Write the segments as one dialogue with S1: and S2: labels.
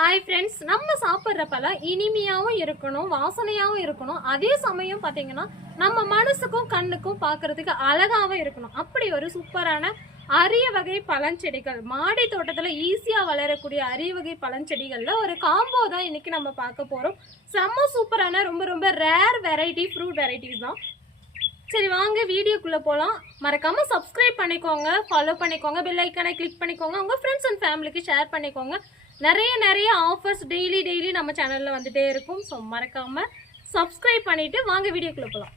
S1: Hi friends நம்ம சாப்பிட்ற இனிமையாகவும் இருக்கணும் வாசனையாகவும் இருக்கணும். அதே சமயம் பார்த்தீங்கன்னா நம்ம மனசுக்கும் கண்ணுக்கும் பார்க்கறதுக்கு அழகாகவும் இருக்கணும். அப்படி ஒரு சூப்பரான அரிய வகை பழஞ்செடிகள் மாடி தோட்டத்தில் ஈஸியாக வளரக்கூடிய அரிய வகை பழஞ்செடிகளில் ஒரு காம்போ தான் இன்றைக்கி நம்ம பார்க்க போகிறோம் செம்ம சூப்பரான ரொம்ப ரொம்ப ரேர் வெரைட்டி ஃப்ரூட் வெரைட்டிஸ் தான். சரி வாங்க வீடியோக்குள்ளே போகலாம் மறக்காமல் சப்ஸ்கிரைப் பண்ணிக்கோங்க ஃபாலோ பண்ணிக்கோங்க பெல் ஐக்கனை கிளிக் பண்ணிக்கோங்க. உங்கள் ஃப்ரெண்ட்ஸ் அண்ட் ஃபேமிலிக்கு ஷேர் பண்ணிக்கோங்க. நிறைய நிறைய ஆஃபர்ஸ் டெய்லி டெய்லி நம்ம சேனலில் வந்துகிட்டே இருக்கும். ஸோ மறக்காமல் சப்ஸ்கிரைப் பண்ணிவிட்டு வாங்க வீடியோக்குள்ளே போகலாம்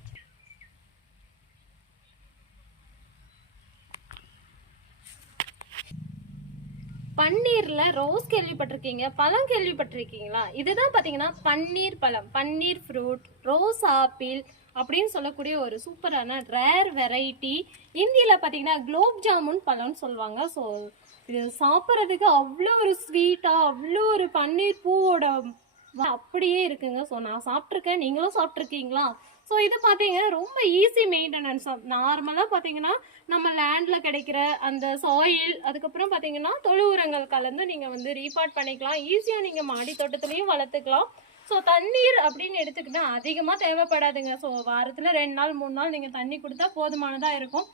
S1: பன்னீரில் ரோஸ் கேள்விப்பட்டிருக்கீங்க பழம் கேள்விப்பட்டிருக்கீங்களா? இதுதான் பார்த்தீங்கன்னா பன்னீர் பழம் பன்னீர் ஃப்ரூட் ரோஸ் ஆப்பிள் அப்படின்னு சொல்லக்கூடிய ஒரு சூப்பரான ரேர் வெரைட்டி இந்தியில் பார்த்தீங்கன்னா குலோப் ஜாமுன் பழம்னு சொல்லுவாங்க. ஸோ இது சாப்பிட்றதுக்கு அவ்வளோ ஒரு ஸ்வீட்டாக அவ்வளோ ஒரு பன்னீர் பூவோட அப்படியே இருக்குங்க. ஸோ நான் சாப்பிட்ருக்கேன் நீங்களும் சாப்பிட்ருக்கீங்களா ஸோ இது பார்த்தீங்கன்னா ரொம்ப ஈஸி மெயின்டெனன்ஸ் நார்மலாக பார்த்தீங்கன்னா நம்ம லேண்டில் கிடைக்கிற அந்த சாயில் அதுக்கப்புறம் பார்த்தீங்கன்னா தொழு உரங்கள் கலந்து நீங்கள் வந்து ரீபார்ட் பண்ணிக்கலாம். ஈஸியாக நீங்கள் மாடி தோட்டத்துலேயும் வளர்த்துக்கலாம். ஸோ தண்ணீர் அப்படின்னு எடுத்துக்கிட்டால் அதிகமாக தேவைப்படாதுங்க. ஸோ வாரத்தில் ரெண்டு நாள் மூணு நாள் நீங்கள் தண்ணி கொடுத்தா போதுமானதாக இருக்கும்.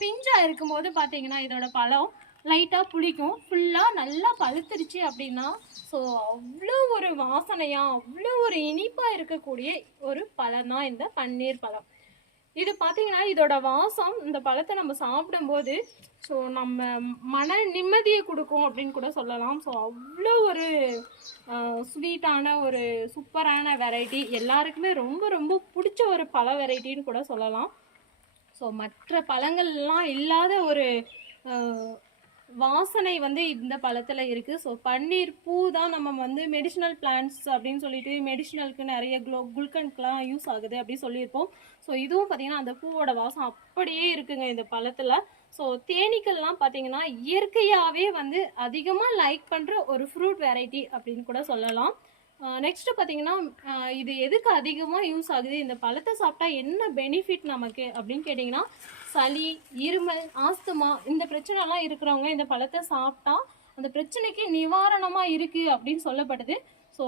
S1: பிஞ்சாக இருக்கும்போது பார்த்தீங்கன்னா இதோட பழம் லைட்டாக புளிக்கும். ஃபுல்லாக நல்லா பழுத்துருச்சு அப்படின்னா ஸோ அவ்வளோ ஒரு வாசனையாக அவ்வளோ ஒரு இனிப்பாக இருக்கக்கூடிய ஒரு பழம் தான் இந்த பன்னீர் பழம். இது பார்த்தீங்கன்னா இதோட வாசம் இந்த பழத்தை நம்ம சாப்பிடும்போது ஸோ நம்ம மன நிம்மதியை கொடுக்கும் அப்படின்னு கூட சொல்லலாம். ஸோ அவ்வளோ ஒரு ஸ்வீட்டான ஒரு சூப்பரான வெரைட்டி எல்லாருக்குமே ரொம்ப ரொம்ப பிடிச்ச ஒரு பழ வெரைட்டின்னு கூட சொல்லலாம். ஸோ மற்ற பழங்கள்லாம் இல்லாத ஒரு வாசனை வந்து இந்த பழத்தில் இருக்குது ஸோ பன்னீர் பூ தான் நம்ம வந்து மெடிஷனல் பிளான்ட்ஸ் அப்படின்னு சொல்லிட்டு மெடிஷனலுக்கு நிறைய குளோ குல்கன்க்கெலாம் யூஸ் ஆகுது அப்படின்னு சொல்லியிருப்போம். ஸோ இதுவும் பார்த்தீங்கன்னா அந்த பூவோட வாசம் அப்படியே இருக்குங்க இந்த பழத்தில். ஸோ தேனீக்கள்லாம் பார்த்தீங்கன்னா இயற்கையாகவே வந்து அதிகமாக லைக் பண்ணுற ஒரு ஃப்ரூட் வெரைட்டி அப்படின்னு கூட சொல்லலாம். நெக்ஸ்ட்டு பார்த்தீங்கன்னா இது எதுக்கு அதிகமாக யூஸ் ஆகுது? இந்த பழத்தை சாப்பிட்டா என்ன பெனிஃபிட் நமக்கு அப்படின்னு கேட்டிங்கன்னா சளி இருமல் ஆஸ்துமா இந்த பிரச்சனைலாம் இருக்கிறவங்க இந்த பழத்தை சாப்பிட்டா அந்த பிரச்சனைக்கு நிவாரணமாக இருக்குது அப்படின்னு சொல்லப்படுது. ஸோ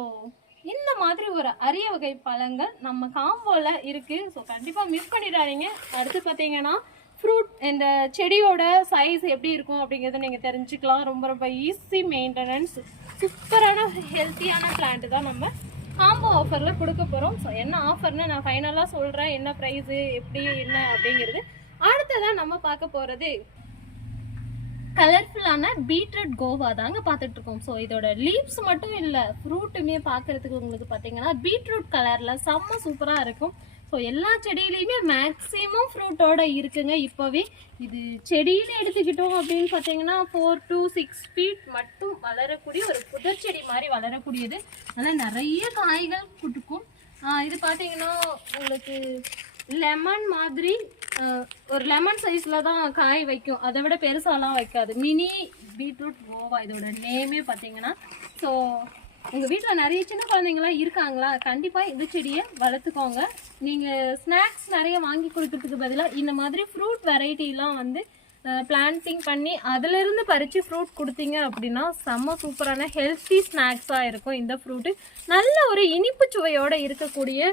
S1: இந்த மாதிரி ஒரு அரிய வகை பழங்கள் நம்ம காம்போவில் இருக்குது ஸோ கண்டிப்பாக மிஸ் பண்ணிடாதீங்க. அடுத்து பார்த்தீங்கன்னா ஃப்ரூட் இந்த செடியோட சைஸ் எப்படி இருக்கும் அப்படிங்கிறத நீங்கள் தெரிஞ்சுக்கலாம். ரொம்ப ரொம்ப ஈஸி மெயின்டெனன்ஸ் சூப்பரான ஹெல்த்தியான பிளான்ட் தான் நம்ம காம்போ ஆஃபரில் கொடுக்க போகிறோம் ஸோ என்ன ஆஃபர்னு நான் ஃபைனலாக சொல்கிறேன் என்ன ப்ரைஸு எப்படி என்ன அப்படிங்கிறது. அடுத்ததான் நம்ம பார்க்க போகிறது கலர்ஃபுல்லான பீட்ரூட் கோவா தாங்க பார்த்துட்டு இருக்கோம் ஸோ இதோட லீவ்ஸ் மட்டும் இல்லை ஃப்ரூட்டுமே பார்க்கறதுக்கு உங்களுக்கு பார்த்தீங்கன்னா பீட்ரூட் கலரில் செம்ம சூப்பராக இருக்கும். ஸோ எல்லா செடியிலையுமே மேக்ஸிமம் ஃப்ரூட்டோட இருக்குங்க இப்போவே. இது செடியில் எடுத்துக்கிட்டோம் அப்படின்னு பார்த்தீங்கன்னா ஃபோர் டு சிக்ஸ் ஃபீட் மட்டும் வளரக்கூடிய ஒரு புதர் செடி மாதிரி வளரக்கூடியது. அதனால் நிறைய காய்கள் கொடுக்கும். இது பார்த்தீங்கன்னா உங்களுக்கு லெமன் மாதிரி ஒரு லெமன் சைஸில் தான் காய் வைக்கும். அதை விட பெருசாலாம் வைக்காது. மினி பீட்ரூட் கோவா இதோட நேமே பார்த்தீங்கன்னா ஸோ உங்கள் வீட்டில் நிறைய சின்ன குழந்தைங்களாம் இருக்காங்களா? கண்டிப்பாக இது செடியை வளர்த்துக்கோங்க. நீங்கள் ஸ்நாக்ஸ் நிறைய வாங்கி கொடுக்கறதுக்கு பதிலாக இந்த மாதிரி ஃப்ரூட் வெரைட்டிலாம் வந்து பிளான்டிங் பண்ணி அதிலிருந்து பறித்து ஃப்ரூட் கொடுத்தீங்க அப்படின்னா செம்ம சூப்பரான ஹெல்த்தி ஸ்நாக்ஸாக இருக்கும் இந்த ஃப்ரூட்டு நல்ல ஒரு இனிப்பு சுவையோடு இருக்கக்கூடிய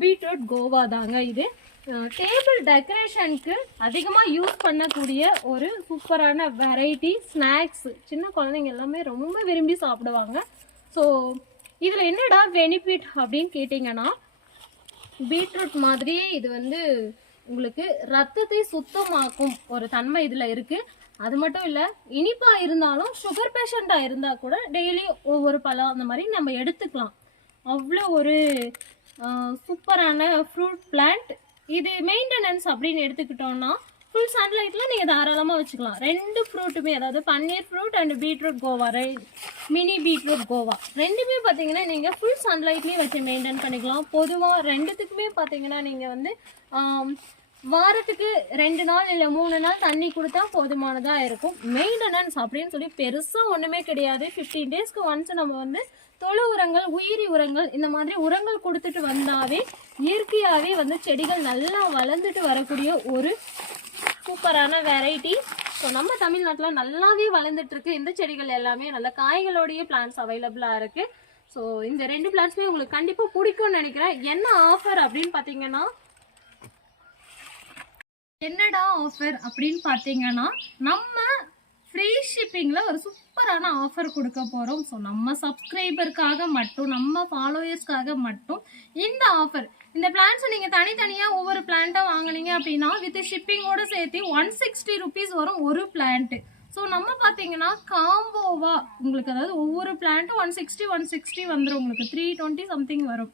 S1: பீட்ரூட் கோவா தாங்க இது. டேபிள் டெக்கரேஷனுக்கு அதிகமாக யூஸ் பண்ணக்கூடிய ஒரு சூப்பரான வெரைட்டி ஸ்நாக்ஸ் சின்ன குழந்தைங்க எல்லாமே ரொம்ப விரும்பி சாப்பிடுவாங்க. ஸோ இதில் என்னடா பெனிஃபிட் அப்படின்னு கேட்டிங்கன்னா பீட்ரூட் மாதிரியே இது வந்து உங்களுக்கு ரத்தத்தை சுத்தமாக்கும் ஒரு தன்மை இதில் இருக்குது அது மட்டும் இல்லை இனிப்பாக இருந்தாலும் சுகர் பேஷண்ட்டாக இருந்தால் கூட டெய்லி ஒவ்வொரு பழம் அந்த மாதிரி நம்ம எடுத்துக்கலாம். அவ்வளோ ஒரு சூப்பரான ஃப்ரூட் பிளான்ட் இது மெயின்டெனன்ஸ் அப்படின்னு எடுத்துக்கிட்டோம்னா ஃபுல் சன்லைட்டில் நீங்கள் தாராளமாக வச்சுக்கலாம். ரெண்டு ஃப்ரூட்டுமே அதாவது பன்னீர் ஃப்ரூட் அண்ட் பீட்ரூட் கோவா ரை மினி பீட்ரூட் கோவா ரெண்டுமே பார்த்தீங்கன்னா நீங்கள் ஃபுல் சன்லைட்லேயும் வச்சு மெயின்டைன் பண்ணிக்கலாம். பொதுவாக ரெண்டுத்துக்குமே பார்த்தீங்கன்னா நீங்கள் வந்து வாரத்துக்கு ரெண்டு நாள் இல்லை மூணு நாள் தண்ணி கொடுத்தா போதுமானதாக இருக்கும். மெயின்டெனன்ஸ் அப்படின்னு சொல்லி பெருசாக ஒன்றுமே கிடையாது. ஃபிஃப்டீன் டேஸ்க்கு ஒன்ஸ் நம்ம வந்து தொழு உரங்கள் உயிரி உரங்கள் இந்த மாதிரி உரங்கள் கொடுத்துட்டு வந்தாவே இயற்கையாகவே வந்து செடிகள் நல்லா வளர்ந்துட்டு வரக்கூடிய ஒரு சூப்பரான வெரைட்டி ஸோ நம்ம தமிழ்நாட்டில் நல்லாவே வளர்ந்துட்டுருக்கு இந்த செடிகள் எல்லாமே நல்ல காய்களோடைய பிளான்ஸ் அவைலபிளாக இருக்குது ஸோ இந்த ரெண்டு பிளான்ஸுமே உங்களுக்கு கண்டிப்பாக பிடிக்கும்னு நினைக்கிறேன். என்ன ஆஃபர் அப்படின்னு பார்த்தீங்கன்னா என்னடா ஆஃபர் அப்படின்னு பார்த்தீங்கன்னா நம்ம ஃப்ரீ ஷிப்பிங்கில் ஒரு சூப்பரான ஆஃபர் கொடுக்க போகிறோம் ஸோ நம்ம சப்ஸ்கிரைபருக்காக மட்டும் நம்ம ஃபாலோயர்ஸ்க்காக மட்டும் இந்த ஆஃபர் இந்த பிளான்ஸை நீங்கள் தனித்தனியாக ஒவ்வொரு பிளான்ட்டாக வாங்குனீங்க அப்படின்னா வித் ஷிப்பிங்கோட சேர்த்து ஒன் சிக்ஸ்டி ருபீஸ் வரும் ஒரு பிளான்ட்டு ஸோ நம்ம பார்த்தீங்கன்னா காம்போவா உங்களுக்கு அதாவது ஒவ்வொரு பிளான்ட்டும் ஒன் சிக்ஸ்டி ஒன் சிக்ஸ்டி வந்துடும் உங்களுக்கு த்ரீ டுவெண்ட்டி சம்திங் வரும்.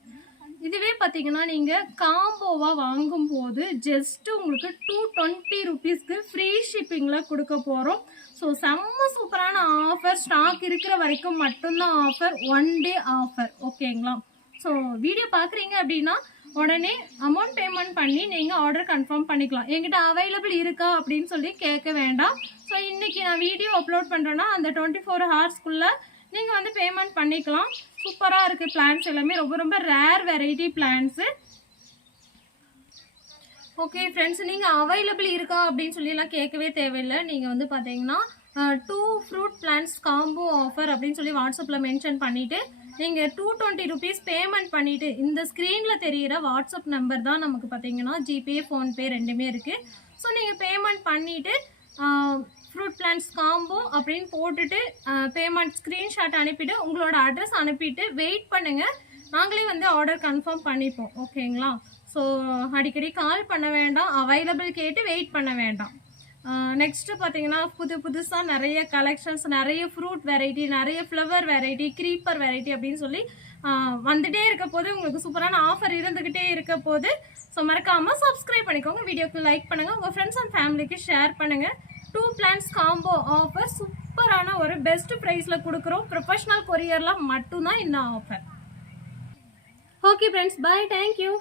S1: இதுவே பார்த்தீங்கன்னா நீங்கள் காம்போவாக வாங்கும்போது ஜஸ்ட் உங்களுக்கு டூ டுவெண்ட்டி ருபீஸ்க்கு ஃப்ரீ ஷிப்பிங்கில் கொடுக்க போகிறோம் ஸோ செம்ம சூப்பரான ஆஃபர் ஸ்டாக் இருக்கிற வரைக்கும் மட்டும்தான் ஆஃபர் ஒன் டே ஆஃபர் ஓகேங்களா ஸோ வீடியோ பார்க்குறீங்க அப்படின்னா உடனே அமௌண்ட் பேமெண்ட் பண்ணி நீங்கள் ஆர்டர் கன்ஃபார்ம் பண்ணிக்கலாம். எங்கிட்ட அவைலபிள் இருக்கா அப்படின்னு சொல்லி கேட்க வேண்டாம். ஸோ இன்றைக்கி நான் வீடியோ அப்லோட் பண்ணுறேன்னா அந்த டுவெண்ட்டி ஃபோர் ஹவர்ஸ்க்குள்ளே நீங்கள் வந்து பேமெண்ட் பண்ணிக்கலாம். சூப்பராக இருக்குது பிளான்ஸ் எல்லாமே. ரொம்ப ரொம்ப rare variety plants okay friends நீங்கள் அவைலபிள் இருக்கா அப்படின்னு சொல்லிலாம் கேட்கவே தேவையில்லை. நீங்கள் வந்து பார்த்தீங்கன்னா two fruit plants combo offer அப்படின்னு சொல்லி வாட்ஸ்அப்பில் மென்ஷன் பண்ணிவிட்டு நீங்கள் டூ டுவெண்ட்டி ருபீஸ் பேமெண்ட் பண்ணிவிட்டு இந்த ஸ்க்ரீனில் தெரிகிற வாட்ஸ்அப் நம்பர் தான் நமக்கு பார்த்தீங்கன்னா ஜிபே ஃபோன்பே ரெண்டுமே இருக்குது ஸோ நீங்கள் பேமெண்ட் பண்ணிவிட்டு ஃப்ரூட் பிளான்ஸ் காம்போ அப்படின்னு போட்டுட்டு பேமெண்ட் ஸ்க்ரீன்ஷாட் அனுப்பிட்டு உங்களோட அட்ரஸ் அனுப்பிட்டு வெயிட் பண்ணுங்கள் நாங்களே வந்து ஆர்டர் கன்ஃபார்ம் பண்ணிப்போம். ஓகேங்களா ஸோ அடிக்கடி கால் பண்ண வேண்டாம். அவைலபிள் கேட்டு வெயிட் பண்ண வேண்டாம். நெக்ஸ்ட்டு பார்த்தீங்கன்னா புது புதுசாக நிறைய கலெக்ஷன்ஸ் நிறைய ஃப்ரூட் வெரைட்டி நிறைய ஃப்ளவர் வெரைட்டி க்ரீப்பர் வெரைட்டி அப்படின்னு சொல்லி வந்துகிட்டே வந்துட்டே இருக்க போது உங்களுக்கு சூப்பரான ஆஃபர் இருந்துக்கிட்டே இருக்க போது ஸோ மறக்காமல் சப்ஸ்கிரைப் பண்ணிக்கோங்க. வீடியோக்கு லைக் பண்ணுங்கள் உங்கள் ஃப்ரெண்ட்ஸ் அண்ட் ஃபேமிலிக்கு ஷேர் பண்ணுங்கள் டூ பிளான்ஸ் காம்போ ஆஃபர் சூப்பரான ஒரு பெஸ்ட் ப்ரைஸில் கொடுக்குறோம். ப்ரொஃபஷனல் கொரியரில் மட்டும்தான் இந்த offer okay friends bye thank you